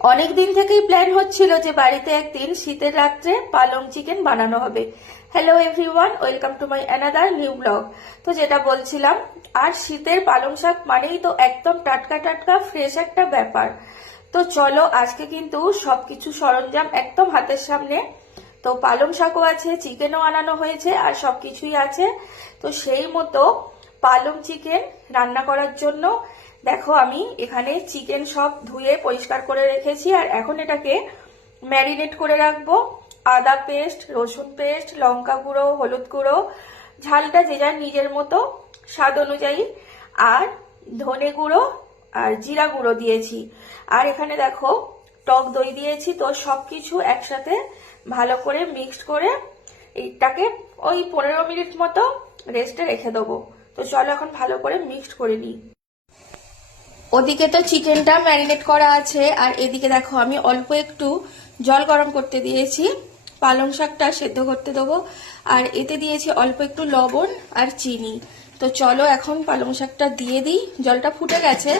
অনেক দিন থেকেই প্ল্যান হচ্ছিল যে বাড়িতে একদিন শীতের রাত্রে পালং চিকেন বানানো হবে। Hello everyone, welcome to my another new blog. তো যেটা বলছিলাম, আর শীতের পালং শাক মানেই তো একদম টাটকা টাটকা ফ্রেশ একটা ব্যাপার। তো চলো, আজকে কিন্তু সবকিছু সরঞ্জাম একদম হাতের সামনে। তো পালং শাকও আছে, চিকেনও আনানো হয়েছে, আর সবকিছুই আছে। তো সেই মতো পালং চিকেন রান্না করার জন্য দেখো আমি এখানে চিকেন সব ধুয়ে পরিষ্কার করে রেখেছি, আর এখন এটাকে ম্যারিনেট করে রাখবো। আদা পেস্ট, রসুন পেস্ট, লঙ্কা গুঁড়ো, হলুদ গুঁড়ো, ঝালটা যে যার নিজের মতো স্বাদ অনুযায়ী, আর ধনে গুঁড়ো আর জিরা গুঁড়ো দিয়েছি। আর এখানে দেখো টক দই দিয়েছি। তো সবকিছু একসাথে ভালো করে মিক্সড করে এইটাকে ওই 15 মিনিট মতো রেস্টে রেখে দেবো। তো চলো এখন ভালো করে মিক্সড করে নিই। ওদিকে তো চিকেনটা ম্যারিনেট করা আছে, আর এদিকে দেখো আমি অল্প একটু জল গরম করতে দিয়েছি পালং শাকটা সেদ্ধ করতে দেবো। আর এতে দিয়েছি অল্প একটু লবণ আর চিনি। তো চলো এখন পালং শাকটা দিয়ে দিই। জলটা ফুটে গেছে,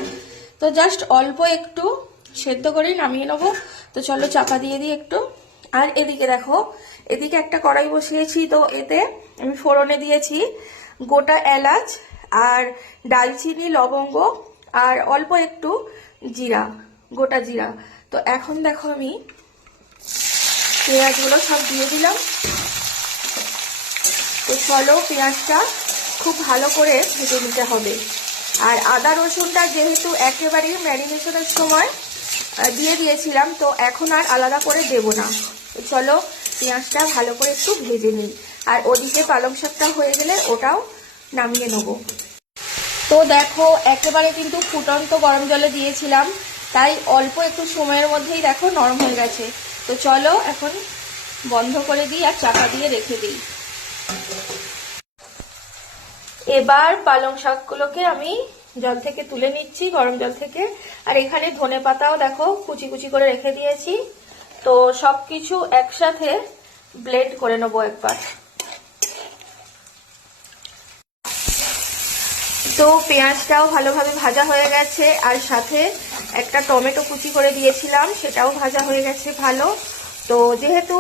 তো জাস্ট অল্প একটু সেদ্ধ করেই নামিয়ে নেবো। তো চলো চাপা দিয়ে দিই একটু। আর এদিকে দেখো, এদিকে একটা কড়াই বসিয়েছি। তো এতে আমি ফোড়নে দিয়েছি গোটা এলাচ আর দালচিনি, লবঙ্গ আর অল্প একটু জিরা, গোটা জিরা। তো এখন দেখো আমি পেঁয়াজগুলো সব দিয়ে দিলাম। তো চলো পেঁয়াজটা খুব ভালো করে ভেজে নিতে হবে। আর আদা রসুনটা যেহেতু একেবারেই ম্যারিনেশনের সময় দিয়ে দিয়েছিলাম, তো এখন আর আলাদা করে দেব না। তো চলো পেঁয়াজটা ভালো করে একটু ভেজে নিই। আর ওদিকে পালং শাকটা হয়ে গেলে ওটাও নামিয়ে নেবো। তো দেখো একেবারে কিন্তু ফুটন্ত গরম জলে দিয়েছিলাম, তাই অল্প একটু সময়ের মধ্যেই দেখো নরম হয়ে গেছে। তো চলো এখন বন্ধ করে দিই আর চাপা দিয়ে রেখে দিই। এবার পালং শাকগুলোকে আমি জল থেকে তুলে নিচ্ছি, গরম জল থেকে। আর এখানে ধনে পাতাও দেখো কুচি কুচি করে রেখে দিয়েছি। তো সবকিছু একসাথে ব্লেন্ড করে নেবো একবার। তো পেঁয়াজটাও ভালোভাবে ভাজা হয়ে গেছে, আর সাথে একটা টমেটো কুচি করে দিয়েছিলাম, সেটাও ভাজা হয়ে গেছে ভালো। তো যেহেতু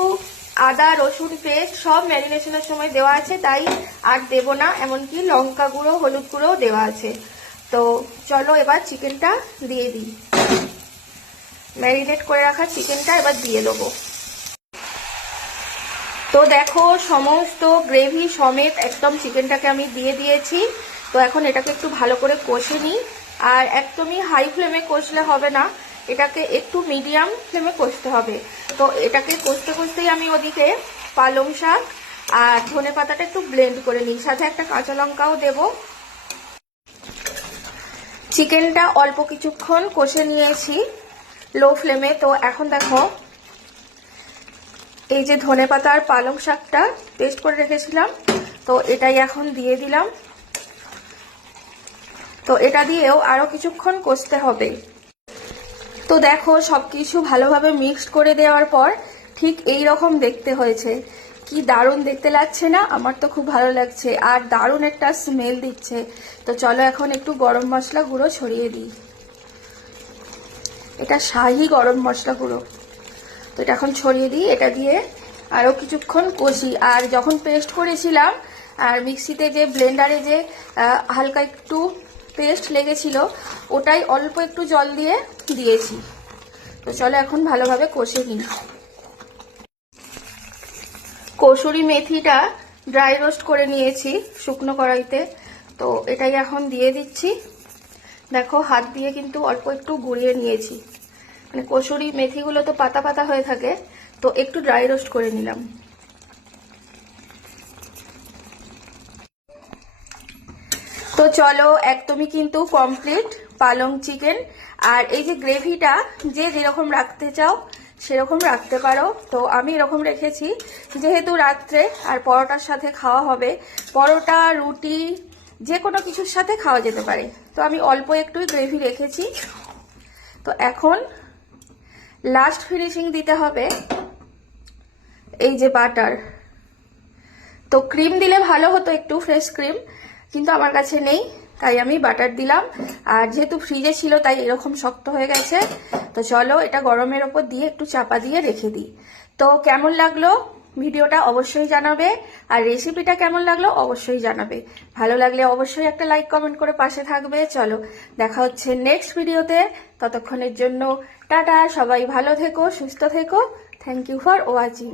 আদা রসুন পেস্ট সব ম্যারিনেশনের সময় দেওয়া আছে, তাই আর দেব না। এমনকি লঙ্কা গুঁড়ো, হলুদ গুঁড়োও দেওয়া আছে। তো চলো এবার চিকেনটা দিয়ে দিই। ম্যারিনেট করে রাখা চিকেনটা এবার দিয়ে দেবো। তো দেখো সমস্ত গ্রেভি সমেত একদম চিকেনটাকে আমি দিয়ে দিয়েছি। তো এখন এটাকে একটু ভালো করে কষে নিই। আর একদমই হাই ফ্লেমে কষলে হবে না, এটাকে একটু মিডিয়াম ফ্লেমে কষতে হবে। তো এটাকে কষতে কষতেই আমি ওদিকে পালং শাক আর ধনে পাতাটা একটু ব্লেন্ড করে নিই, সাথে একটা কাঁচা লঙ্কাও দেব। চিকেনটা অল্প কিছুক্ষণ কষে নিয়েছি লো ফ্লেমে। তো এখন দেখো এই যে ধনে পাতা আর পালং শাকটা পেস্ট করে রেখেছিলাম, তো এটাই এখন দিয়ে দিলাম। তো এটা দিয়েও আরো কিছুক্ষণ কষতে হবে। তো দেখো সবকিছু ভালোভাবে মিক্সড করে দেওয়ার পর ঠিক এই রকম দেখতে হয়েছে। কি দারুণ দেখতে লাগছে না? আমার তো খুব ভালো লাগছে, আর দারুণ একটা স্মেল দিচ্ছে। তো চলো এখন একটু গরম মশলা গুঁড়ো ছড়িয়ে দিই। এটা শাহি গরম মশলা গুঁড়ো। তো এটা এখন ছড়িয়ে দিই। এটা দিয়ে আরও কিছুক্ষণ কষি। আর যখন পেস্ট করেছিলাম আর মিক্সিতে যে ব্লেন্ডারে যে হালকা একটু পেস্ট লেগেছিল, ওটাই অল্প একটু জল দিয়ে দিয়েছি। তো চলো এখন ভালোভাবে কষে নিই। কসুরি মেথিটা ড্রাই রোস্ট করে নিয়েছি শুকনো কড়াইতে। তো এটাই এখন দিয়ে দিচ্ছি। দেখো হাত দিয়ে কিন্তু অল্প একটু গুঁড়িয়ে নিয়েছি, মানে কসুরি মেথিগুলো তো পাতা পাতা হয়ে থাকে, তো একটু ড্রাই রোস্ট করে নিলাম। তো চলো একদমই কিন্তু কমপ্লিট পালং চিকেন। আর এই যে গ্রেভিটা যে যেরকম রাখতে চাও সেরকম রাখতে পারো। তো আমি এরকম রেখেছি, যেহেতু রাত্রে আর পরোটার সাথে খাওয়া হবে, পরোটা রুটি যে কোনো কিছুর সাথে খাওয়া যেতে পারে। তো আমি অল্প একটুই গ্রেভি রেখেছি। তো এখন লাস্ট ফিনিশিং দিতে হবে এই যে বাটার। তো ক্রিম দিলে ভালো হতো, একটু ফ্রেশ ক্রিম, কিন্তু আমার কাছে নেই। তাই আমি বাটার দিলাম। আর যেহেতু ফ্রিজে ছিল তাই এরকম শক্ত হয়ে গেছে। তো চলো এটা গরমের ওপর দিয়ে একটু চাপা দিয়ে রেখে দিই। তো কেমন লাগলো ভিডিওটা অবশ্যই জানাবে, আর রেসিপিটা কেমন লাগলো অবশ্যই জানাবে। ভালো লাগলে অবশ্যই একটা লাইক কমেন্ট করে পাশে থাকবে। চলো দেখা হচ্ছে নেক্সট ভিডিওতে, ততক্ষণের জন্য টাটা। সবাই ভালো থেকো, সুস্থ থেকো। Thank you for watching.